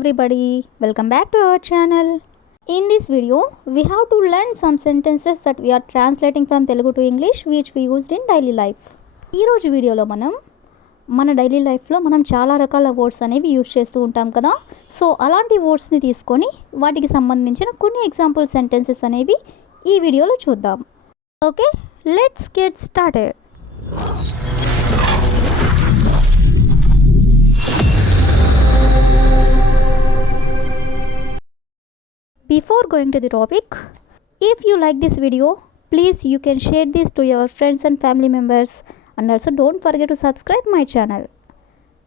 everybody, welcome back to our channel. In this video, we have to learn some sentences that we are translating from Telugu to English which we used in daily life. ఈ రోజు వీడియోలో మన daily లైఫ్లో మనం చాలా రకాల words అనేవి use చేస్తూ ఉంటాం కదా. సో అలాంటి వర్డ్స్ని తీసుకొని వాటికి సంబంధించిన కొన్ని ఎగ్జాంపుల్ సెంటెన్సెస్ అనేవి ఈ వీడియోలో చూద్దాం. Okay, let's get started. Before going to the topic, if you like this video, please you can share this to your friends and family members, and also don't forget to subscribe my channel.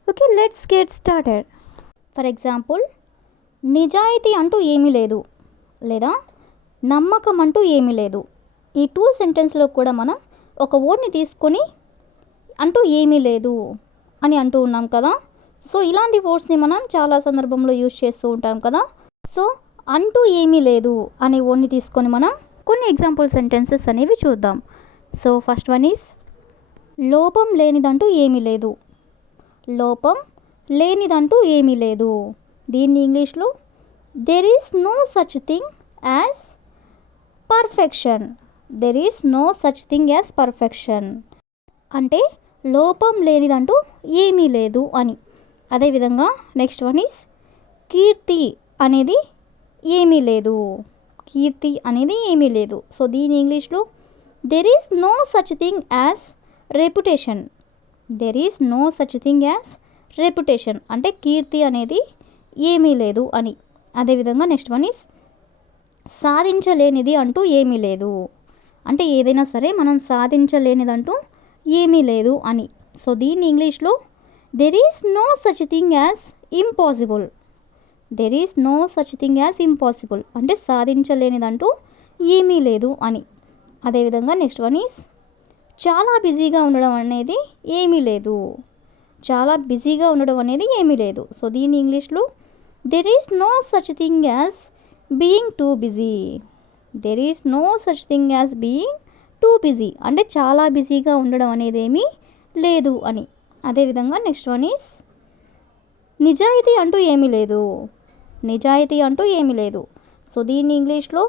Okay, let's get started. For example, నిజాయితీ అంటూ ఏమీ లేదు లేదా నమ్మకం అంటూ ఏమీ లేదు. ఈ టూ సెంటెన్స్లో కూడా మనం ఒక వర్డ్ని తీసుకొని అంటూ ఏమీ లేదు అని అంటూ ఉన్నాం కదా. సో ఇలాంటి వర్డ్స్ని మనం చాలా సందర్భంలో యూజ్ చేస్తూ ఉంటాం కదా. సో అంటూ ఏమీ లేదు అనే వర్డ్ని తీసుకొని మనం కొన్ని ఎగ్జాంపుల్ సెంటెన్సెస్ అనేవి చూద్దాం. సో ఫస్ట్ వన్ ఈస్ లోపం లేనిదంటూ ఏమీ లేదు. లోపం లేనిదంటూ ఏమీ లేదు. దీన్ని ఇంగ్లీష్లో there is no such thing as perfection. There is no such thing as perfection అంటే లోపం లేనిదంటూ ఏమీ లేదు అని. అదేవిధంగా నెక్స్ట్ వన్ ఈస్ కీర్తి అనేది ఏమీ లేదు. కీర్తి అనేది ఏమీ లేదు. సో దీని ఇంగ్లీష్లో there is no such thing as reputation. There is no such thing as reputation అంటే కీర్తి అనేది ఏమీ లేదు అని. అదేవిధంగా నెక్స్ట్ వన్ ఈస్ సాధించలేనిది అంటూ ఏమీ లేదు అంటే ఏదైనా సరే మనం సాధించలేనిదంటూ ఏమీ లేదు అని. సో దీని ఇంగ్లీష్లో there is no such thing as impossible. There is no such thing as impossible అంటే సాధించలేనిదంటూ ఏమీ లేదు అని. అదేవిధంగా నెక్స్ట్ వన్ ఈస్ చాలా బిజీగా ఉండడం అనేది ఏమీ లేదు. చాలా బిజీగా ఉండడం అనేది ఏమీ లేదు. సో దీని ఇంగ్లీష్లో there is no such thing as being too busy. There is no such thing as being too busy అంటే చాలా బిజీగా ఉండడం అనేది ఏమీ లేదు అని. అదేవిధంగా నెక్స్ట్ వన్ ఈస్ నిజాయితీ అంటూ ఏమీ లేదు. నిజాయితీ అంటూ ఏమీ లేదు. సో దీన్ని ఇంగ్లీష్లో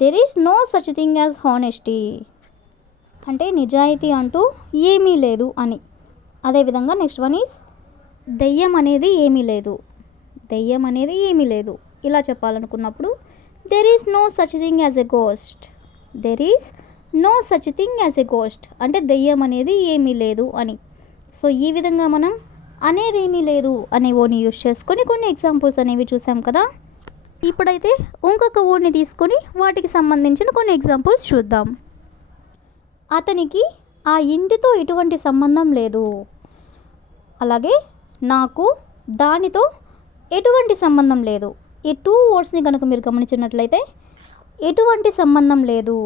there is no such thing as honesty అంటే నిజాయితీ అంటూ ఏమీ లేదు అని. అదేవిధంగా నెక్స్ట్ వన్ ఈస్ దెయ్యం అనేది ఏమీ లేదు. దెయ్యం అనేది ఏమీ లేదు ఇలా చెప్పాలనుకున్నప్పుడు there is no such thing as a ghost. There is no such thing as a ghost అంటే దెయ్యం అనేది ఏమీ లేదు అని. సో ఈ విధంగా మనం అనేదేమీ లేదు అనే వర్డ్ని యూజ్ చేసుకొని కొన్ని ఎగ్జాంపుల్స్ అనేవి చూసాం కదా. ఇప్పుడైతే ఇంకొక వర్డ్ని తీసుకొని వాటికి సంబంధించిన కొన్ని ఎగ్జాంపుల్స్ చూద్దాం. అతనికి ఆ ఇంటితో ఎటువంటి సంబంధం లేదు. అలాగే నాకు దానితో ఎటువంటి సంబంధం లేదు. ఈ టూ వర్డ్స్ని కనుక మీరు గమనించినట్లయితే ఎటువంటి సంబంధం లేదు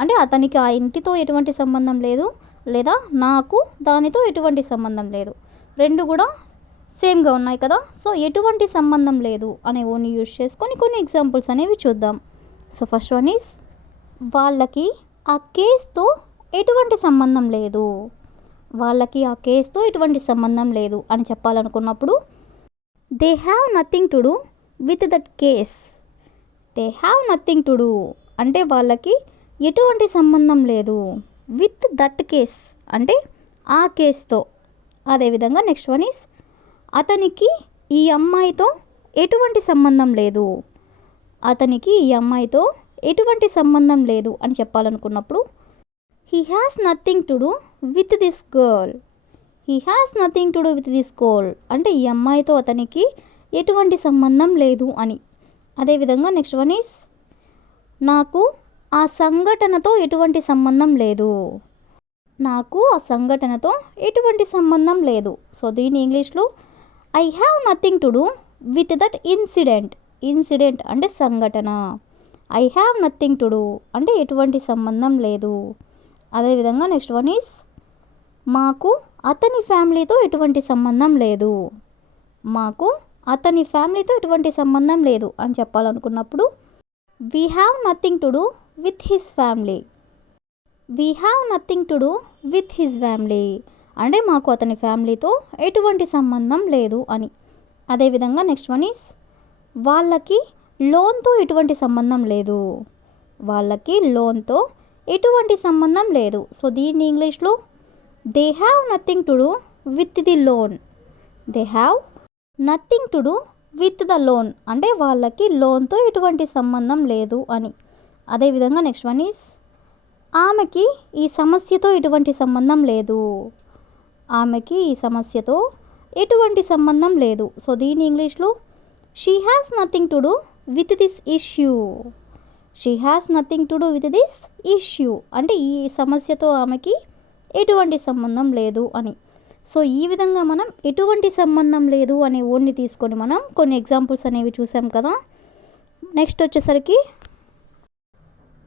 అంటే అతనికి ఆ ఇంటితో ఎటువంటి సంబంధం లేదు లేదా నాకు దానితో ఎటువంటి సంబంధం లేదు. రెండు కూడా సేమ్గా ఉన్నాయి కదా. సో ఎటువంటి సంబంధం లేదు అనే వర్డ్ని యూజ్ చేసుకొని కొన్ని ఎగ్జాంపుల్స్ అనేవి చూద్దాం. సో ఫస్ట్ వన్ ఈస్ వాళ్ళకి ఆ కేసుతో ఎటువంటి సంబంధం లేదు. వాళ్ళకి ఆ కేసుతో ఎటువంటి సంబంధం లేదు అని చెప్పాలనుకున్నప్పుడు they have nothing to do with that case. They have nothing to do అంటే వాళ్ళకి ఎటువంటి సంబంధం లేదు విత్ దట్ కేస్ అంటే ఆ కేసుతో. అదేవిధంగా నెక్స్ట్ వన్ ఈస్ అతనికి ఈ అమ్మాయితో ఎటువంటి సంబంధం లేదు. అతనికి ఈ అమ్మాయితో ఎటువంటి సంబంధం లేదు అని చెప్పాలనుకున్నప్పుడు he has nothing to do with this girl. He has nothing to do with this girl అంటే ఈ అమ్మాయితో అతనికి ఎటువంటి సంబంధం లేదు అని. అదేవిధంగా నెక్స్ట్ వన్ ఈస్ నాకు ఆ సంఘటనతో ఎటువంటి సంబంధం లేదు. నాకు ఆ సంఘటనతో ఎటువంటి సంబంధం లేదు. సో దీని ఇంగ్లీష్లో I have nothing to do with that incident. Incident అంటే సంఘటన. I have nothing to do అంటే ఎటువంటి సంబంధం లేదు. అదేవిధంగా నెక్స్ట్ వన్ ఈస్ మాకు అతని ఫ్యామిలీతో ఎటువంటి సంబంధం లేదు. మాకు అతని ఫ్యామిలీతో ఎటువంటి సంబంధం లేదు అని చెప్పాలనుకున్నప్పుడు we have nothing to do with his family. We have nothing to do with his family అంటే మాకు అతని ఫ్యామిలీతో ఎటువంటి సంబంధం లేదు అని. అదేవిధంగా నెక్స్ట్ వన్ ఈస్ వాళ్ళకి లోన్తో ఎటువంటి సంబంధం లేదు. వాళ్ళకి లోన్తో ఎటువంటి సంబంధం లేదు. సో దీన్ని ఇంగ్లీష్లో they have nothing to do with the loan. They have nothing to do with the loan అంటే వాళ్ళకి లోన్తో ఎటువంటి సంబంధం లేదు అని. అదేవిధంగా నెక్స్ట్ వన్ ఈస్ ఆమెకి ఈ సమస్యతో ఎటువంటి సంబంధం లేదు. ఆమెకి ఈ సమస్యతో ఎటువంటి సంబంధం లేదు. సో దీని ఇంగ్లీష్లో she has nothing to do with this issue. She has nothing to do with this issue అంటే ఈ సమస్యతో ఆమెకి ఎటువంటి సంబంధం లేదు అని. సో ఈ విధంగా మనం ఎటువంటి సంబంధం లేదు అనే వర్డ్ని తీసుకొని మనం కొన్ని ఎగ్జాంపుల్స్ అనేవి చూసాం కదా. నెక్స్ట్ వచ్చేసరికి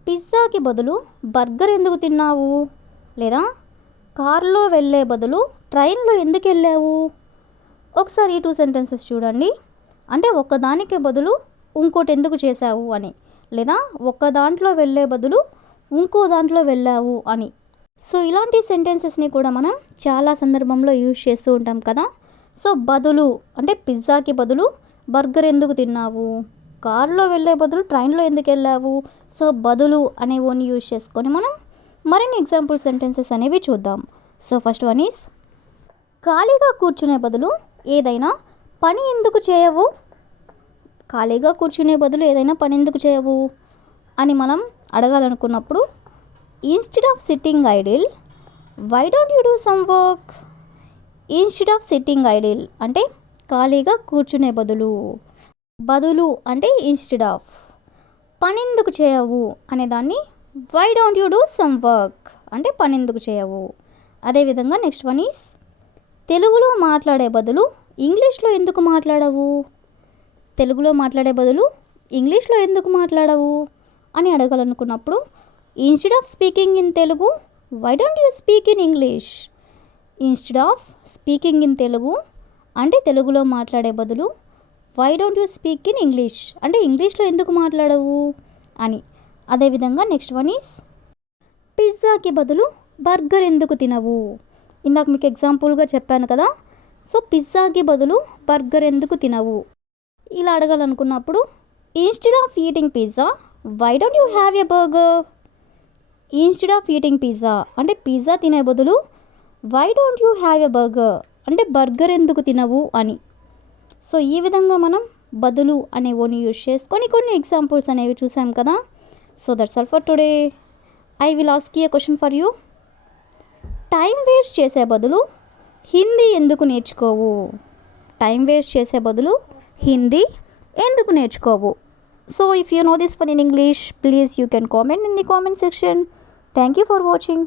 పిజ్జాకి బదులు బర్గర్ ఎందుకు తిన్నావు, లేదా కార్లో వెళ్ళే బదులు ట్రైన్లో ఎందుకు వెళ్ళావు. ఒకసారి ఈ 2 సెంటెన్సెస్ చూడండి. అంటే ఒక్కదానికి బదులు ఇంకోటి ఎందుకు చేశావు అని, లేదా ఒక్క దాంట్లో వెళ్ళే బదులు ఇంకో దాంట్లో వెళ్ళావు అని. సో ఇలాంటి సెంటెన్సెస్ని కూడా మనం చాలా సందర్భంలో యూజ్ చేస్తూ ఉంటాం కదా. సో బదులు అంటే పిజ్జాకి బదులు బర్గర్ ఎందుకు తిన్నావు, కార్లో వెళ్ళే బదులు ట్రైన్లో ఎందుకు వెళ్ళావు. సో బదులు అనే వర్డ్ని యూజ్ చేసుకొని మనం మరిన్ని ఎగ్జాంపుల్ సెంటెన్సెస్ అనేవి చూద్దాం. సో ఫస్ట్ వన్ ఈస్ ఖాళీగా కూర్చునే బదులు ఏదైనా పని ఎందుకు చేయవు. ఖాళీగా కూర్చునే బదులు ఏదైనా పని ఎందుకు చేయవు అని మనం అడగాలనుకున్నప్పుడు instead of sitting idle why don't you do some work. Instead of sitting idle అంటే ఖాళీగా కూర్చునే బదులు. బదులు అంటే ఇన్స్టెడ్ ఆఫ్. పని ఎందుకు చేయవు అనే దాన్ని why don't you do some work అంటే పని ఎందుకు చేయవు. అదేవిధంగా నెక్స్ట్ వన్ ఈస్ తెలుగులో మాట్లాడే బదులు ఇంగ్లీష్లో ఎందుకు మాట్లాడవు. తెలుగులో మాట్లాడే బదులు ఇంగ్లీష్లో ఎందుకు మాట్లాడవు అని అడగాలనుకున్నప్పుడు instead of speaking in Telugu why don't you speak in English. Instead of speaking in Telugu అంటే తెలుగులో మాట్లాడే బదులు why don't you speak in English అంటే ఇంగ్లీష్లో ఎందుకు మాట్లాడవు అని. అదేవిధంగా నెక్స్ట్ వన్ ఈస్ పిజ్జాకి బదులు బర్గర్ ఎందుకు తినవు. ఇందాక మీకు ఎగ్జాంపుల్గా చెప్పాను కదా. సో పిజ్జాకి బదులు బర్గర్ ఎందుకు తినవు ఇలా అడగాలనుకున్నప్పుడు instead of eating pizza why don't you have a burger. Instead of eating pizza అంటే పిజ్జా తినే బదులు why don't you have a burger అంటే బర్గర్ ఎందుకు తినవు అని. సో ఈ విధంగా మనం బదులు అనే వర్డ్ని యూజ్ చేసుకొని కొన్ని ఎగ్జాంపుల్స్ అనేవి చూసాం కదా. So that's all for today. I will ask you a question for you. Time waste చేసే బదులు హిందీ ఎందుకు నేర్చుకోవు. టైం వేస్ట్ చేసే బదులు హిందీ ఎందుకు నేర్చుకోవు. So if you know this one in English, please you can comment in the comment section. Thank you for watching.